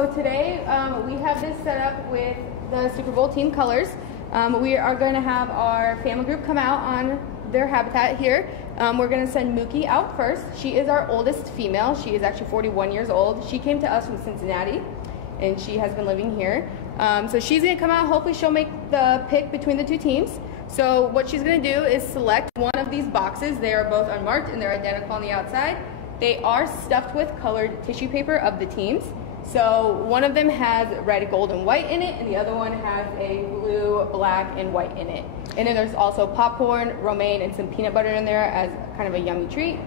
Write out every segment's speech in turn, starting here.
So today we have this set up with the Super Bowl team colors. We are going to have our family group come out on their habitat here. We're going to send Mookie out first. She is our oldest female. She is actually 41 years old. She came to us from Cincinnati, and she has been living here. So she's going to come out. Hopefully she'll make the pick between the two teams. So what she's going to do is select one of these boxes. They are both unmarked, and they're identical on the outside. They are stuffed with colored tissue paper of the teams. So one of them has red, gold, and white in it, and the other one has a blue, black, and white in it. And then there's also popcorn, romaine, and some peanut butter in there as kind of a yummy treat.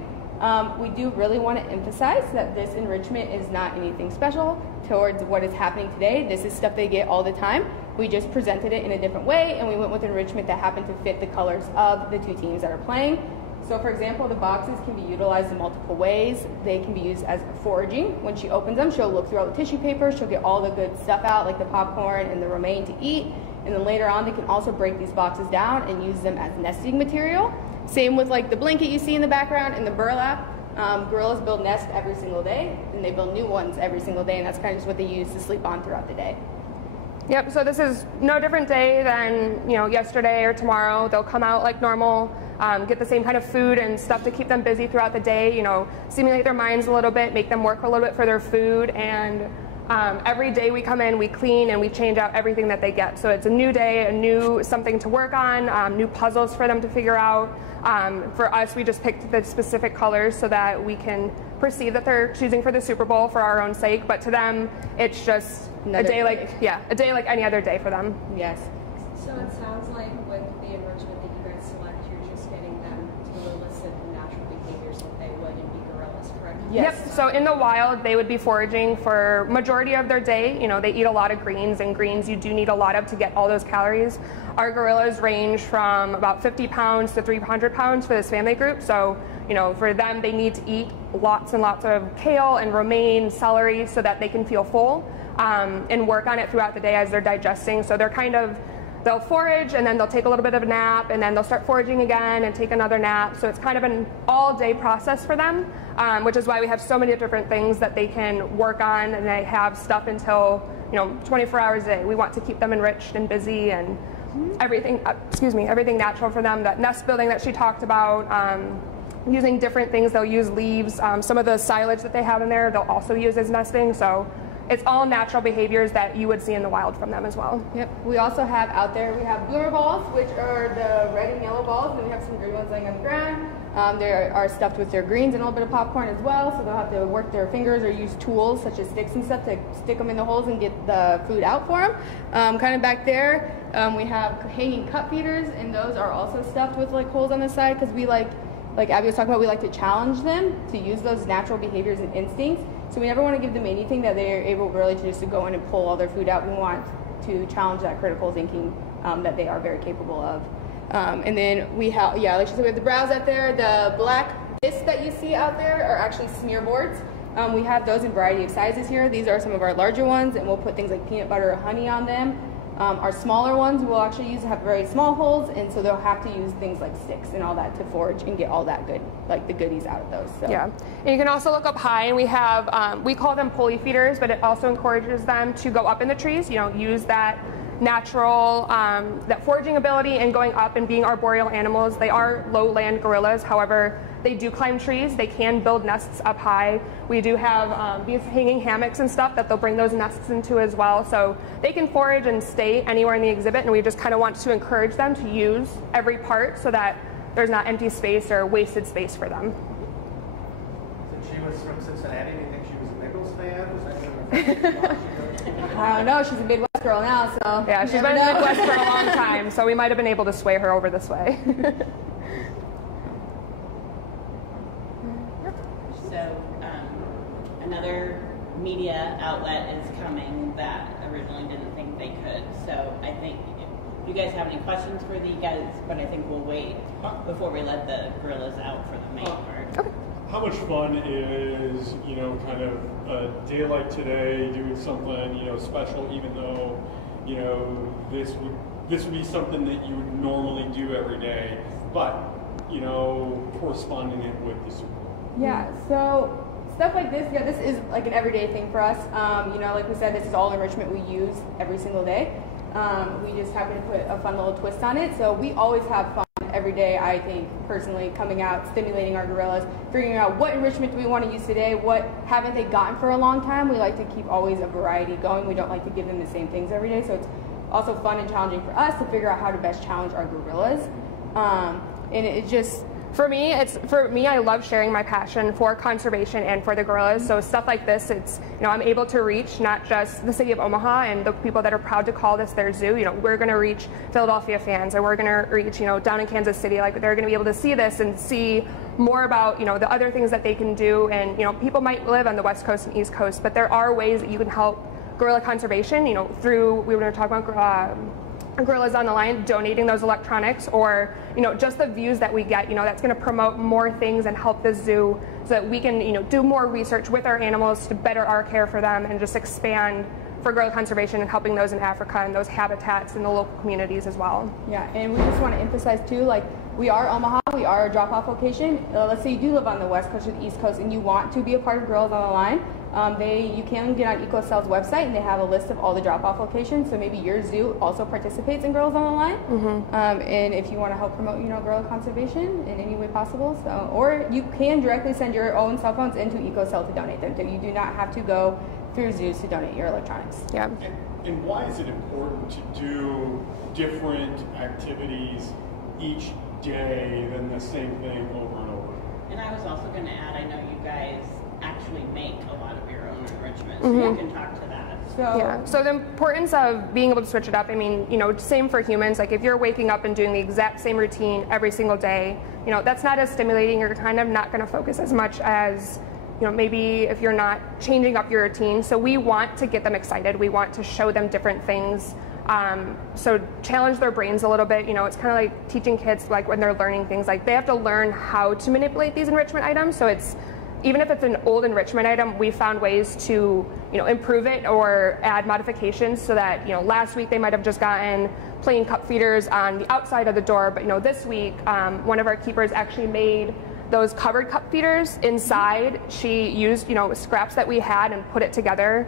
We do really want to emphasize that this enrichment is not anything special towards what is happening today. This is stuff they get all the time. We just presented it in a different way, and we went with enrichment that happened to fit the colors of the two teams that are playing. So for example, the boxes can be utilized in multiple ways. They can be used as foraging. When she opens them, she'll look through all the tissue paper, she'll get all the good stuff out, like the popcorn and the romaine to eat. And then later on, they can also break these boxes down and use them as nesting material. Same with like the blanket you see in the background and the burlap. Gorillas build nests every single day, and they build new ones every single day, and that's kind of just what they use to sleep on throughout the day. Yep, so this is no different day than yesterday or tomorrow. They'll come out like normal, get the same kind of food and stuff to keep them busy throughout the day, stimulate their minds a little bit, make them work a little bit for their food, and every day we come in, we clean, and we change out everything that they get. So it's a new day, a new something to work on, new puzzles for them to figure out. For us, we just picked the specific colors so that we can perceive that they're choosing for the Super Bowl for our own sake, but to them, it's just a day like any other day for them. Yes. So it sounds like with the enrichment that you guys select, you're just getting them to elicit the natural behaviors that they would in be gorillas, correct? Yes. Yep. So in the wild, they would be foraging for majority of their day. They eat a lot of greens, and greens you do need a lot of to get all those calories. Our gorillas range from about 50 pounds to 300 pounds for this family group. So, for them, they need to eat lots and lots of kale and romaine, celery, so that they can feel full and work on it throughout the day as they're digesting. So they'll forage, and then they'll take a little bit of a nap, and then they'll start foraging again and take another nap. So it's kind of an all-day process for them, which is why we have so many different things that they can work on, and they have stuff until 24 hours a day. We want to keep them enriched and busy and everything natural for them. That nest building that she talked about, using different things. They'll use leaves. Some of the silage that they have in there, they'll also use as nesting. So it's all natural behaviors that you would see in the wild from them as well. Yep. We also have out there, we have bloomer balls, which are the red and yellow balls, and we have some green ones laying on the ground. They are stuffed with their greens and a little bit of popcorn as well, so they'll have to work their fingers or use tools such as sticks and stuff to stick them in the holes and get the food out for them. Kind of back there, we have hanging cup feeders, and those are also stuffed with like holes on the side because we like Abby was talking about, we like to challenge them to use those natural behaviors and instincts. So we never want to give them anything that they're able really to just to go in and pull all their food out. We want to challenge that critical thinking that they are very capable of. And then we have, like she said, we have the browse out there. The black discs that you see out there are actually smear boards. We have those in a variety of sizes here. These are some of our larger ones, and we'll put things like peanut butter or honey on them. Our smaller ones we'll actually use have very small holes, and so they'll have to use things like sticks and all that to forage and get all that good, like the goodies out of those. So. Yeah, and you can also look up high, and we have, we call them pulley feeders, but it also encourages them to go up in the trees, use that natural, that foraging ability and going up and being arboreal animals. They are lowland gorillas, however, they do climb trees. They can build nests up high. We do have these hanging hammocks and stuff that they'll bring those nests into as well. So they can forage and stay anywhere in the exhibit, and we just kind of want to encourage them to use every part so that there's not empty space or wasted space for them. So she was from Cincinnati. Do you think she was a Bengals fan? Was that I don't know. She's a Midwest girl now, so yeah, she's been in the Midwest for a long time, so we might have been able to sway her over this way. So another media outlet is coming that originally didn't think they could. So I think if you guys have any questions for the guys, but I think we'll wait before we let the gorillas out for the main part. Okay. How much fun is, kind of a day like today, doing something, special, even though, this would be something that you would normally do every day, but, corresponding it with the Super Bowl? Yeah, so stuff like this, yeah, this is like an everyday thing for us. You know, like we said, this is all enrichment we use every single day. We just happen to put a fun little twist on it. So we always have fun every day, I think, personally, coming out, stimulating our gorillas, figuring out what enrichment do we want to use today, what haven't they gotten for a long time. We like to keep always a variety going. We don't like to give them the same things every day. So it's also fun and challenging for us to figure out how to best challenge our gorillas. And it just... For me, I love sharing my passion for conservation and for the gorillas. So stuff like this, it's, you know, I'm able to reach not just the city of Omaha and the people that are proud to call this their zoo. You know, we're going to reach Philadelphia fans, and we're going to reach, you know, down in Kansas City. Like, they're going to be able to see this and see more about, you know, the other things that they can do. And, you know, people might live on the West Coast and East Coast, but there are ways that you can help gorilla conservation, you know, through, we were going to talk about Gorillas on the Line, donating those electronics, or, you know, just the views that we get, you know, that's going to promote more things and help the zoo so that we can, you know, do more research with our animals to better our care for them and just expand for gorilla conservation and helping those in Africa and those habitats in the local communities as well. Yeah, and we just want to emphasize too, like, we are Omaha, we are a drop-off location. Let's say you do live on the West Coast or the East Coast and you want to be a part of Gorillas on the Line. You can get on EcoCell's website and they have a list of all the drop-off locations. So maybe your zoo also participates in Gorillas on the Line. And if you want to help promote, you know, gorilla conservation in any way possible, so, or you can directly send your own cell phones into EcoCell to donate them. So you do not have to go through zoos to donate your electronics. Yeah. And why is it important to do different activities each day than the same thing over and over? And I was also going to add, I know you guys actually make a lot of your own enrichment, so you can talk to that. So the importance of being able to switch it up, I mean, you know, same for humans. Like, if you're waking up and doing the exact same routine every single day, you know, that's not as stimulating. You're kind of not going to focus as much as, you know, maybe if you're not changing up your routine. So we want to get them excited. We want to show them different things. So challenge their brains a little bit. You know, it's kind of like teaching kids, like, when they're learning things, like, they have to learn how to manipulate these enrichment items. So it's, even if it's an old enrichment item, we found ways to, you know, improve it or add modifications so that, you know, last week they might have just gotten plain cup feeders on the outside of the door, but, you know, this week one of our keepers actually made those covered cup feeders inside. She used, you know, scraps that we had and put it together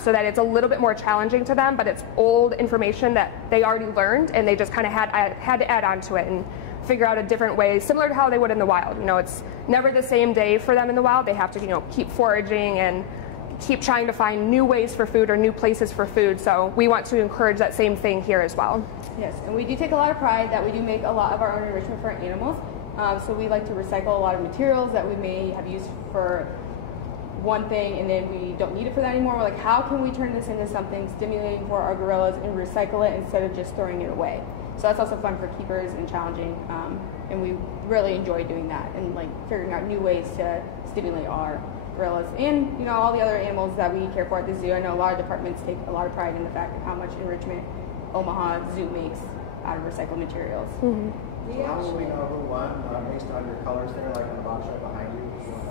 so that it's a little bit more challenging to them, but it's old information that they already learned and they just kind of had to add on to it and figure out a different way, similar to how they would in the wild. You know, it's never the same day for them in the wild. They have to, you know, keep foraging and keep trying to find new ways for food or new places for food. So we want to encourage that same thing here as well. Yes, and we do take a lot of pride that we do make a lot of our own enrichment for our animals. So we like to recycle a lot of materials that we may have used for one thing and then we don't need it for that anymore. We're like, how can we turn this into something stimulating for our gorillas and recycle it instead of just throwing it away? So that's also fun for keepers and challenging, and we really enjoy doing that and, like, figuring out new ways to stimulate our gorillas and, you know, all the other animals that we care for at the zoo. I know a lot of departments take a lot of pride in the fact of how much enrichment Omaha Zoo makes out of recycled materials. So how will we know who won based on your colors there, like on the box right behind you?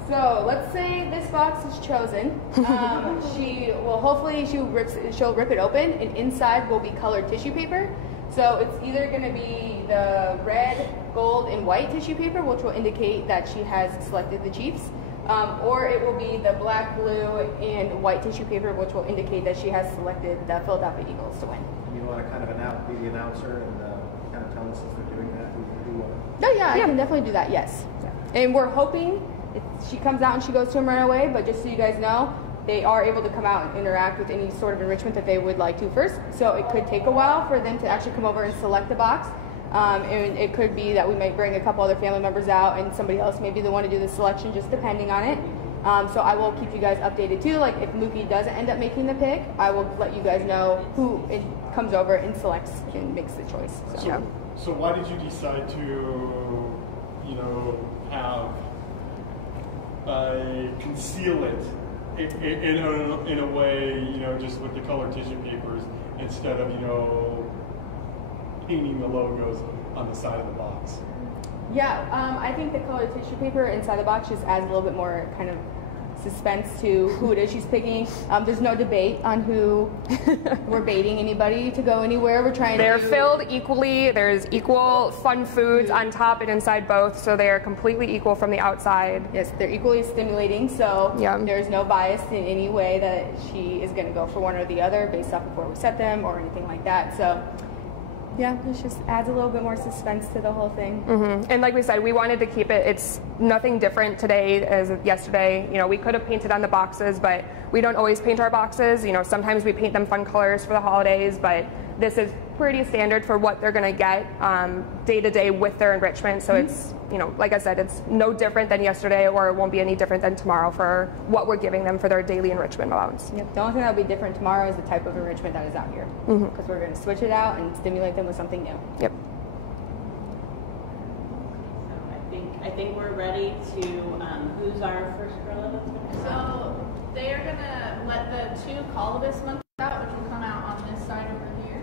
So let's say this box is chosen. She'll rip it open, and inside will be colored tissue paper. So it's either going to be the red, gold, and white tissue paper, which will indicate that she has selected the Chiefs, or it will be the black, blue, and white tissue paper, which will indicate that she has selected the Philadelphia Eagles to win. You want to kind of be the announcer and kind of tell us if they're doing that, who won? No, yeah, I can definitely do that, yes. And we're hoping she comes out and she goes to him right away, but just so you guys know, they are able to come out and interact with any sort of enrichment that they would like to first. So it could take a while for them to actually come over and select the box. And it could be that we might bring a couple other family members out and somebody else may be the one to do the selection, just depending on it. So I will keep you guys updated too. Like, if Mookie doesn't end up making the pick, I will let you guys know who comes over and selects and makes the choice. So why did you decide to, you know, have conceal it in a way, you know, just with the colored tissue papers instead of, you know, painting the logos on the side of the box? Yeah, I think the colored tissue paper inside the box just adds a little bit more kind of suspense to who it is she's picking. There's no debate on who we're baiting anybody to go anywhere. We're trying They're to filled equally. There's equal fun foods on top and inside both, so they are completely equal from the outside. Yes, they're equally stimulating, so Yeah. there's no bias in any way that she is going to go for one or the other based off of where we set them or anything like that. So yeah, it just adds a little bit more suspense to the whole thing. Mm-hmm. And like we said, we wanted to keep it, it's nothing different today as yesterday. You know, we could have painted on the boxes, but we don't always paint our boxes. You know, sometimes we paint them fun colors for the holidays, but this is pretty standard for what they're going to get day to day with their enrichment. So it's, you know, like I said, it's no different than yesterday, or it won't be any different than tomorrow for what we're giving them for their daily enrichment allowance. Yep. The only thing that will be different tomorrow is the type of enrichment that is out here, because we're going to switch it out and stimulate them with something new. Yep. So I think we're ready to. Who's our first gorilla that's going to So they are going to let the 2 colobus monkeys out, which will come out on this side over here.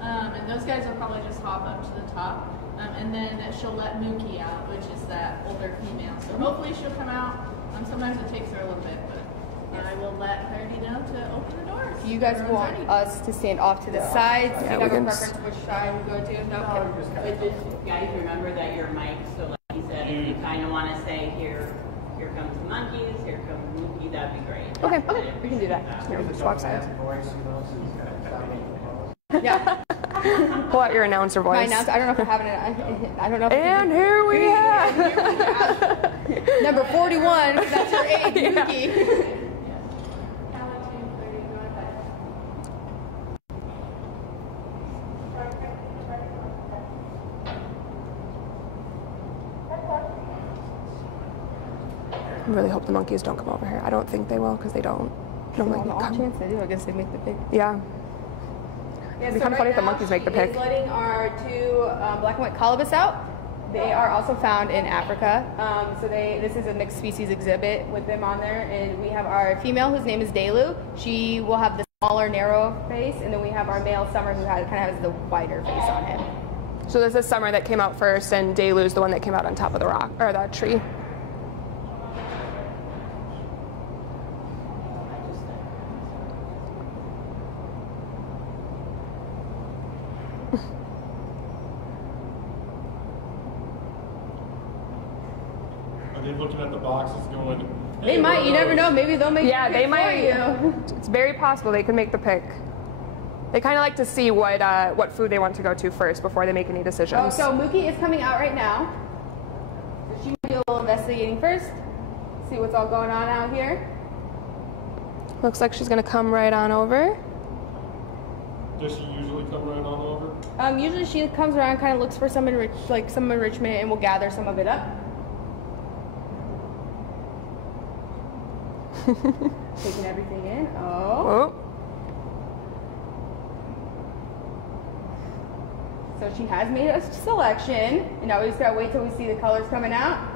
And those guys will probably just hop up to the top. And then she'll let Mookie out, which is that older female. So hopefully she'll come out. Sometimes it takes her a little bit, but I will let her know to open the doors. You guys Everyone's want ready. us to stand off to the sides? Do Yeah, you we have a can preference which side we go to? No. But just guys, remember that you're mic'd. So like he said, if you kind of want to say here comes the monkeys, here comes Mookie, that'd be great. Okay, we can do that. Here, swap sides. Voice, you know, so he's got a Yeah. Pull out your announcer voice. My announcer, I don't know if I have it. I don't know. If And here we have number 41, because that's your age, Mookie. I really hope the monkeys don't come over here. I don't think they will, because they don't normally On the off come. chance they do, I guess they make the pick. Yeah. Yeah, It'd be kind of funny if the monkeys make the pick. She's letting our 2 black and white colobus out. They are also found in Africa. This is a mixed species exhibit with them on there. And we have our female, whose name is Delu. She will have the smaller, narrow face. And then we have our male, Summer, who kind of has the wider face on him. So this is Summer that came out first, and Delu's the one that came out on top of the rock, or the tree. Are they looking at the boxes going, hey, They might, you never know. Maybe they'll make Yeah, the they pick might. for you. It's very possible they could make the pick. They kind of like to see what food they want to go to first before they make any Oh, decisions. so Mookie is coming out right now. So she will do a little investigating first. See what's all going on out here. Looks like she's gonna come right on over. does she usually come right on over? Usually she comes around, kind of looks for some enrichment, and we'll gather some of it up. Taking everything in. Oh. Oh, So she has made a selection, and now we just gotta wait till we see the colors coming out.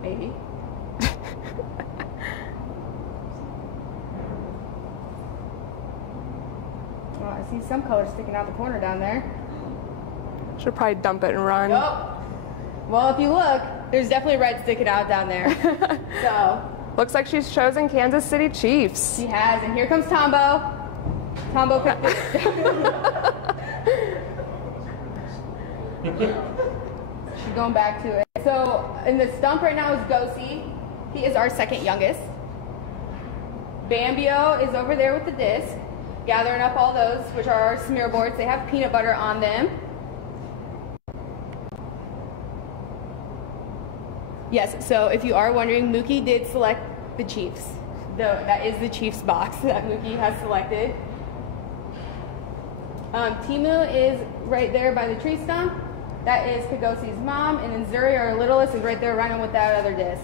Maybe. Oh, I see some colors sticking out the corner down there. should probably dump it and run. Nope. Well, if you look, there's definitely red sticking out down there. So Looks like she's chosen Kansas City Chiefs. she has, and here comes Tombo. Tombo picked it. She's going back to it. So in the stump right now is Gosi. He is our second youngest. Bambio is over there with the disc, gathering up all those, which are our smear boards. They have peanut butter on them. Yes, so if you are wondering, Mookie did select the Chiefs. That is the Chiefs box that Mookie has selected. Timu is right there by the tree stump. That is Kagosi's mom, and then Zuri, our littlest, is right there running with that other disc.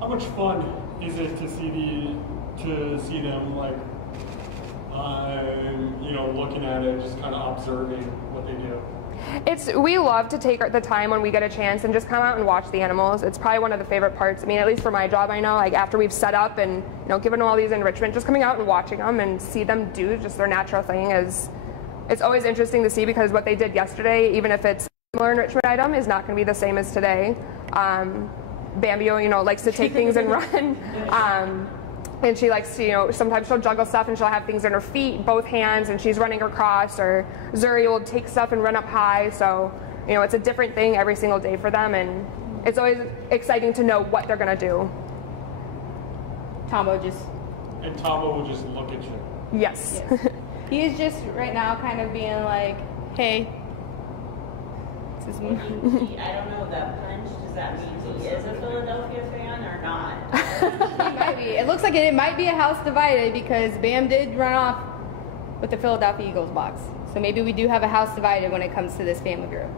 How much fun is it to see them like, looking at it, just kind of observing what they do? We love to take the time when we get a chance and just come out and watch the animals. It's probably one of the favorite parts. I mean, at least for my job, I know, like after we've set up and given them all these enrichment, just coming out and watching them and see them do just their natural thing it's always interesting to see, because what they did yesterday, even if it's a similar enrichment item, is not going to be the same as today. Bambio, likes to take things and run. And she likes to, sometimes she'll juggle stuff and she'll have things in her feet, both hands, and she's running across, or Zuri will take stuff and run up high. So, it's a different thing every single day for them, and it's always exciting to know what they're going to do. Tombo will just look at you. Yes. He is just right now kind of being like, hey. This is me. I don't know, that punch, does that mean he is a Philadelphia fan or not? He might be. It looks like it might be a house divided because Bam did run off with the Philadelphia Eagles box. So maybe we do have a house divided when it comes to this family group.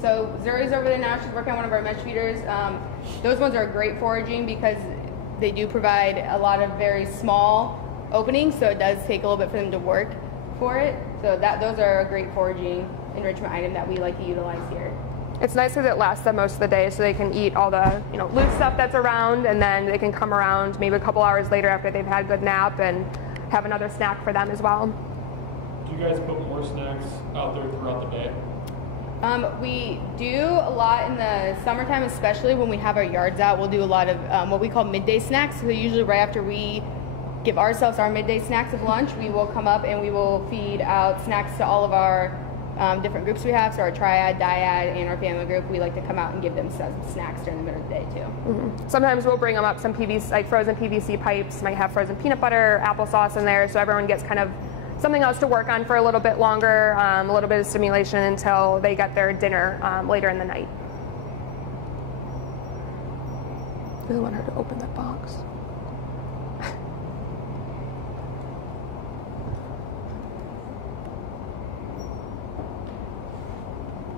So Zuri's over there now. She's working on one of our mesh feeders. Those ones are great foraging because they do provide a lot of very small openings, so it does take a little bit for them to work for it. So those are a great foraging enrichment item that we like to utilize here. It's nice because it lasts them most of the day, so they can eat all the loose stuff that's around, and then they can come around maybe a couple hours later after they've had a good nap and have another snack for them as well. Do you guys put more snacks out there throughout the day? We do a lot in the summertime, especially when we have our yards out. We'll do a lot of what we call midday snacks. So usually right after we give ourselves our midday snacks of lunch, we will come up and we will feed out snacks to all of our different groups we have. So our triad, dyad, and our family group, we like to come out and give them some snacks during the middle of the day too. Mm-hmm. Sometimes we'll bring them up some PVC, like frozen PVC pipes, might have frozen peanut butter, applesauce in there, so everyone gets kind of something else to work on for a little bit longer, a little bit of stimulation until they get their dinner later in the night. I really want her to open that box.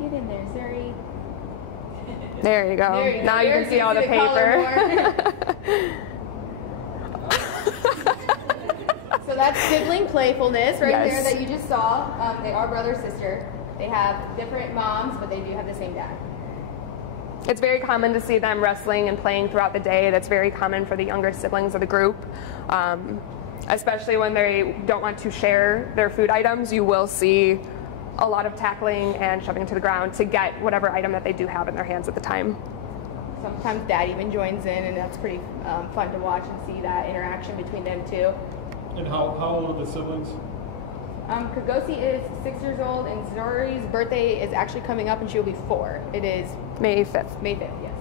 Get in there, Zuri. There you go. There you now go. you can see all the paper. So that's sibling playfulness right Yes. there that you just saw. They are brother sister. They have different moms, but they do have the same dad. It's very common to see them wrestling and playing throughout the day. That's very common for the younger siblings of the group. Especially when they don't want to share their food items, you will see a lot of tackling and shoving to the ground to get whatever item that they do have in their hands at the time. Sometimes dad even joins in, and that's pretty fun to watch and see that interaction between them two. And how old are the siblings? Kagosi is 6 years old, and Zuri's birthday is actually coming up, and she'll be 4. It is May 5th. May 5th, yes.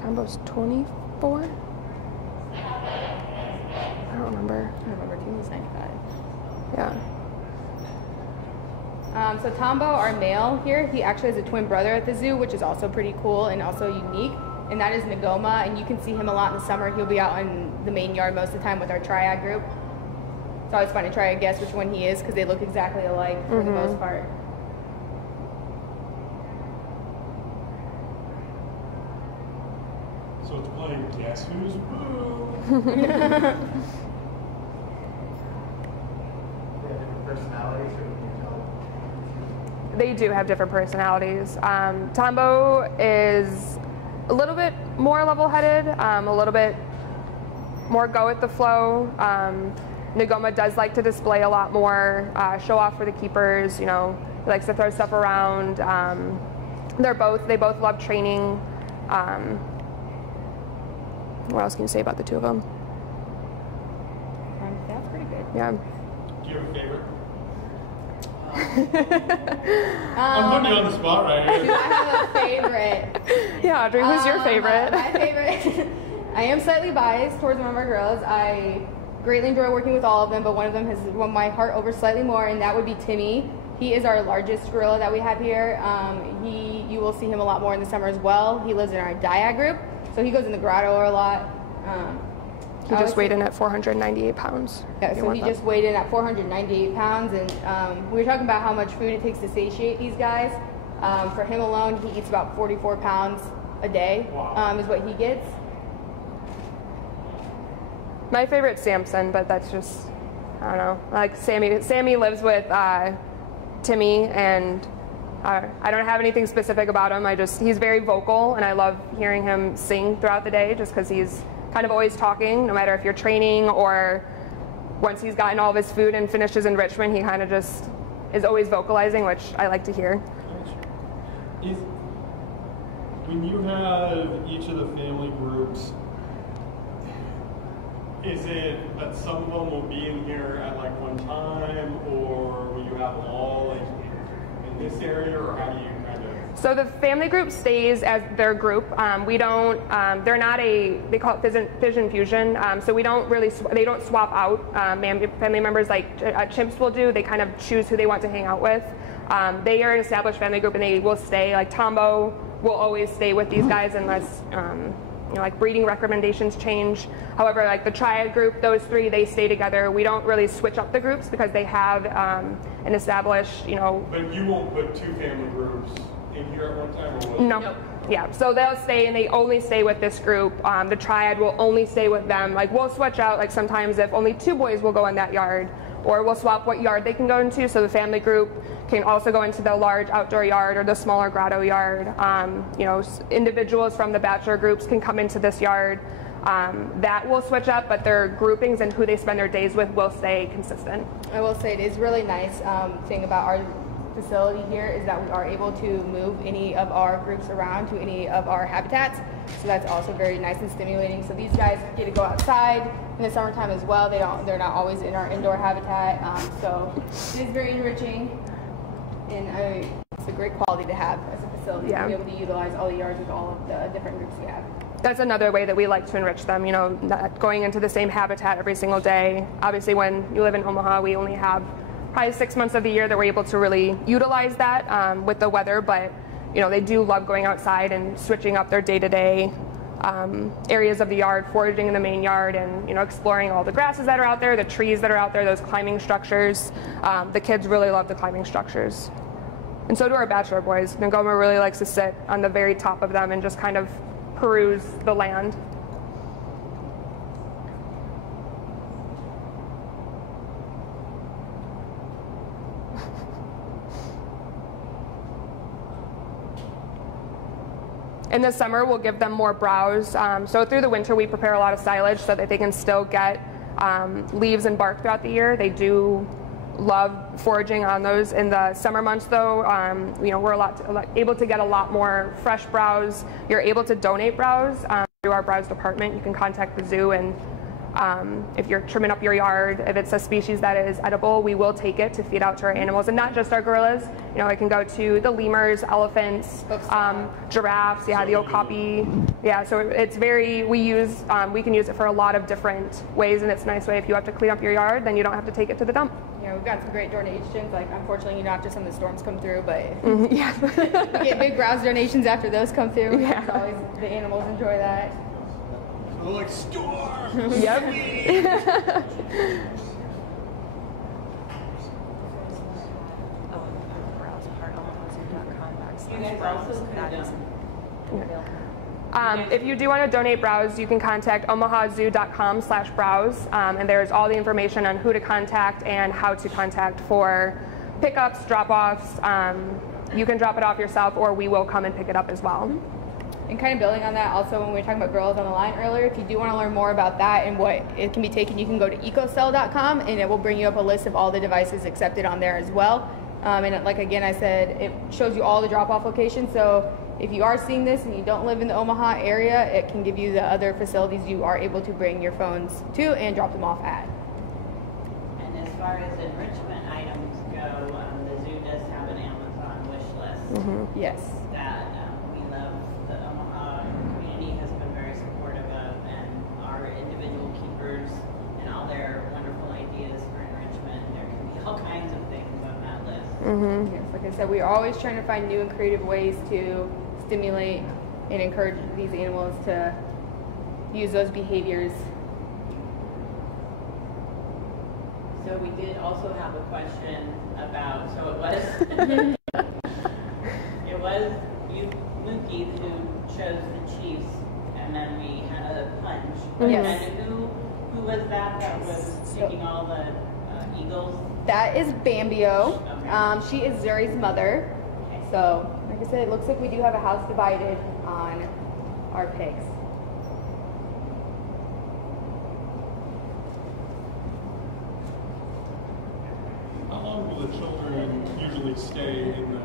Tombo's 24? I don't remember. I remember too, he's 95. Yeah. So Tombo, our male here, he actually has a twin brother at the zoo, which is also pretty cool and also unique. And that is Ngoma, and you can see him a lot in the summer. He'll be out in the main yard most of the time with our triad group. It's always fun to try to guess which one he is because they look exactly alike for the most part. So it's playing Guess Who's Boo? They have different personalities, or can you tell? They do have different personalities. Tombo is a little bit more level-headed, a little bit more go with the flow. Ngoma does like to display a lot more, show off for the keepers. You know, he likes to throw stuff around. They both love training. What else can you say about the two of them? That's pretty good. Yeah. Do you have a favorite? I'm putting you on the spot right Do here. I have a favorite? Yeah, Audrey, who's your favorite? My favorite. I am slightly biased towards one of our girls. I greatly enjoy working with all of them, but one of them has won my heart over slightly more, and that would be Timmy. He is our largest gorilla that we have here. You will see him a lot more in the summer as well. He lives in our dyad group, so he goes in the grotto a lot. He just weighed in at 498 pounds. Yeah, so he just weighed in at 498 pounds, and we were talking about how much food it takes to satiate these guys. For him alone, he eats about 44 pounds a day, is what he gets. My favorite's Samson, but that's just, I don't know. Like Sammy lives with Timmy, and I don't have anything specific about him. He's very vocal, and I love hearing him sing throughout the day just because he's kind of always talking, no matter if you're training or once he's gotten all of his food and finished his enrichment, he kind of just is always vocalizing, which I like to hear. When you have each of the family groups, is it that some of them will be in here at like one time, or will you have them all like in this area, or how do you kind of? So the family group stays as their group. We don't. They're not they call it fission fusion. So we don't really. They don't swap out family members like chimps will do. They kind of choose who they want to hang out with. They are an established family group, and they will stay. Like Tombo will always stay with these guys unless like breeding recommendations change. However, like the triad group, those three, they stay together. We don't really switch up the groups because they have an established, But you won't put two family groups in here at one time, or will you? No. Nope. Yeah, so they'll stay and they only stay with this group. The triad will only stay with them. Like we'll switch out, like sometimes if only 2 boys will go in that yard, or we'll swap what yard they can go into, so the family group can also go into the large outdoor yard or the smaller grotto yard. Individuals from the bachelor groups can come into this yard. That will switch up, but their groupings and who they spend their days with will stay consistent. I will say it is really nice thing about our facility here is that we are able to move any of our groups around to any of our habitats. So that's also very nice and stimulating. So these guys get to go outside in the summertime as well. They're not always in our indoor habitat. So it is very enriching, and it's a great quality to have as a facility to be able to utilize all the yards with all of the different groups we have. That's another way that we like to enrich them, not going into the same habitat every single day. Obviously, when you live in Omaha, we only have probably 6 months of the year that we're able to really utilize that with the weather, but they do love going outside and switching up their day-to-day areas of the yard, foraging in the main yard, and exploring all the grasses that are out there, the trees that are out there, those climbing structures. The kids really love the climbing structures. And so do our bachelor boys. Ngoma really likes to sit on the very top of them and just kind of peruse the land. In the summer, we'll give them more browse. So through the winter, we prepare a lot of silage so that they can still get leaves and bark throughout the year. They do love foraging on those. In the summer months, though, we're able to get a lot more fresh browse. You're able to donate browse through our browse department. You can contact the zoo, and if you're trimming up your yard, if it's a species that is edible, we will take it to feed out to our animals, and not just our gorillas. It can go to the lemurs, elephants, giraffes, the okapi. Yeah, so it's we can use it for a lot of different ways, and it's a nice way if you have to clean up your yard, then you don't have to take it to the dump. We've got some great donations. Like, unfortunately, not just when the storms come through, but we get big browse donations after those come through. Yeah. It's always, the animals enjoy that. So like storm. Yep. If you do want to donate browse, you can contact omahazoo.com/browse, and there's all the information on who to contact and how to contact for pickups, drop-offs. You can drop it off yourself, or we will come and pick it up as well. And kind of building on that, also when we were talking about gorillas on the line earlier, if you do want to learn more about that and what it can be taken, you can go to ecocell.com, and it will bring you up a list of all the devices accepted on there as well. And like again I said, it shows you all the drop-off locations. So if you are seeing this and you don't live in the Omaha area, it can give you the other facilities you are able to bring your phones to and drop them off at. And as far as enrichment items go, the zoo does have an Amazon wish list. Mm-hmm. Yes. That we love. The Omaha community has been very supportive of, and our individual keepers and all their wonderful ideas for enrichment. There can be all kinds of things on that list. Mm-hmm. Yes, like I said, we are always trying to find new and creative ways to stimulate and encourage these animals to use those behaviors. So we did also have a question about, so it was, it was you, Mookie, who chose the Chiefs, and then we had a punch. Yes. And who was that was taking all the Eagles? That is Bambio. Okay. She is Zuri's mother. So, like I said, it looks like we do have a house divided on our pigs. How long do the children usually stay in the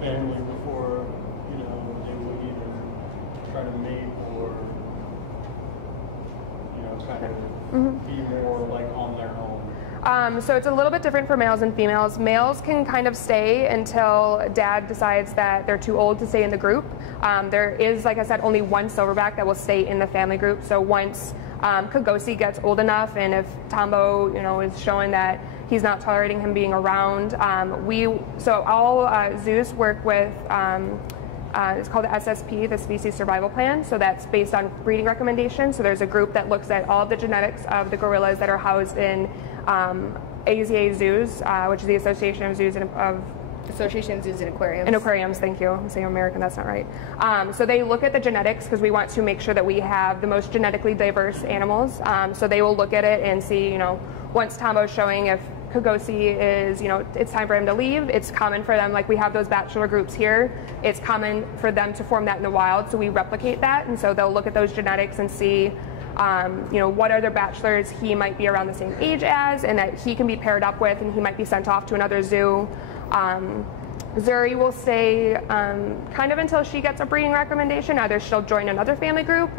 family before, you know, they will either try to mate or, you know, kind of be more like on their own? So it's a little bit different for males and females. Males can kind of stay until dad decides that they're too old to stay in the group. There is, like I said, only one silverback that will stay in the family group. So once Kagosi gets old enough, and if Tombo, you know, is showing that he's not tolerating him being around, so all zoos work with it's called the SSP, the Species Survival Plan. So that's based on breeding recommendations. So there's a group that looks at all of the genetics of the gorillas that are housed in AZA zoos, which is the Association of Zoos and Aquariums. And aquariums, thank you. I'm saying American, that's not right. So they look at the genetics because we want to make sure that we have the most genetically diverse animals. So they will look at it and see, you know, once Tombo's showing if Kagosi is, you know, it's time for him to leave. It's common for them, like we have those bachelor groups here, it's common for them to form that in the wild, so we replicate that, and so they'll look at those genetics and see, you know, what other bachelors he might be around the same age as, and that he can be paired up with, and he might be sent off to another zoo. Zuri will stay kind of until she gets a breeding recommendation. Either she'll join another family group,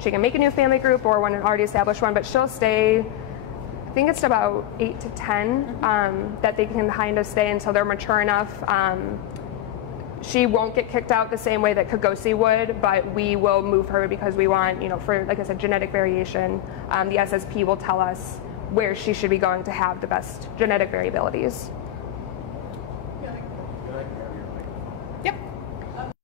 she can make a new family group, or one already established one, but she'll stay, I think it's about 8 to 10 that they can kind of stay until they're mature enough. She won't get kicked out the same way that Kagosi would, but we will move her because we want, you know, for, like I said, genetic variation. The SSP will tell us where she should be going to have the best genetic variabilities.